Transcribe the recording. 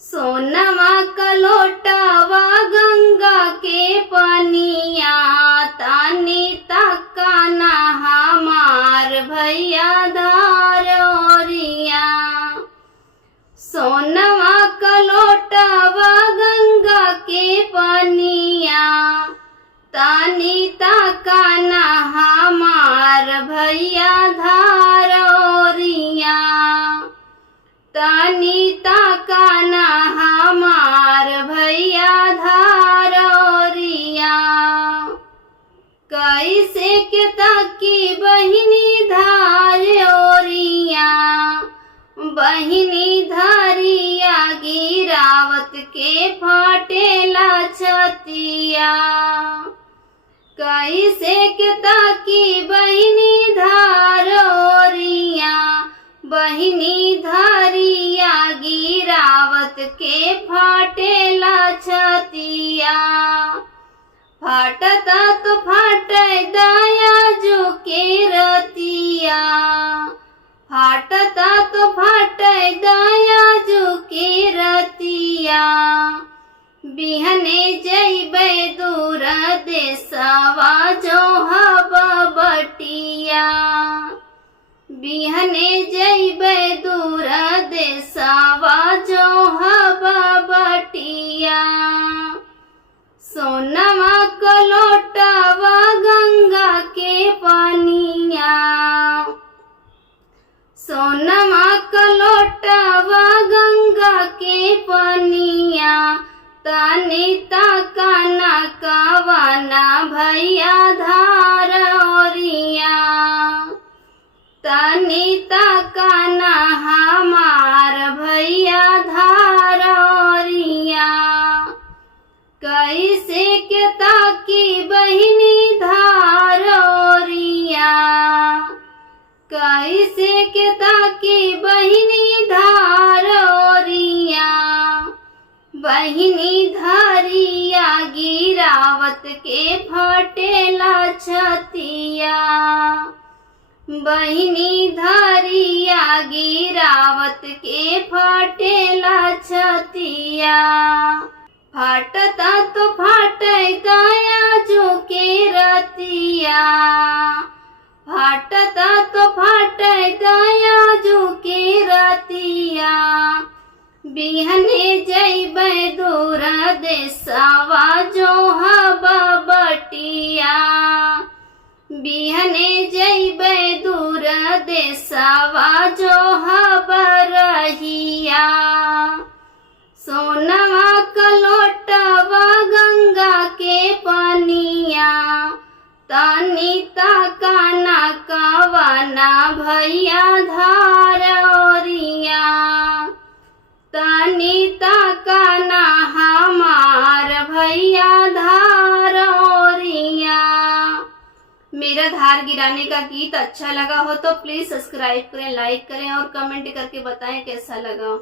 सोनवा का लोटावा गंगा के पनिया, तानी तका ना हमार भैया धार ओरिया। सोनवा का लोटावा गंगा के पनिया, तानी तका ना हमार भैया धार ओरिया। तानी तका ना हमार भैया धार ओरिया। कैसे के ताकी बहिनी धार ओरिया, बहिनी धारिया गिरावत के फाटेला छतिया। कैसे के ताकी बहिनी धार ओरिया, बहिनी धारिया गिरावत के फाटेला छतिया। फाटता तो फाटे दया जो के रतिया, फाटता तो फाटे दया जो के रतिया। बिहने जइबे दूर देसवा जो हवा बटिया, बिहने जइबे दूर देसवा जो हवा बटिया। सोनवा का लोटावा गंगा के पनिया, सोनवा का लोटावा गंगा के पनिया। तानी तका ना कवना भैया धार ओरिया, तानी तका ना हमार भैया धार ओरिया। कैसे के ताकी बहिनी धार ओरिया, कैसे के ताकी बहिनी धार ओरिया। बहिनी धारिया गिरावत के फाटेला छतिया, बहिनी धारिया गिरावत के फाटेला छतिया। फाटता तो फाटे दया जो के रतिया, फाटता तो फाटे दया जो के रतिया। बिहने जइबे दूर देसवा जो हवा बटिया, बिहने जइबे दूर देसवा जो हवा रहिया। सोनवा का लोटावा गंगा के पनिया, तानी तका ना कवना भैया धार ओरिया। तानी तका ना हमार भैया धार ओरिया। मेरा धार गिराने का गीत अच्छा लगा हो तो प्लीज सब्सक्राइब करें, लाइक करें और कमेंट करके बताएं कैसा लगा।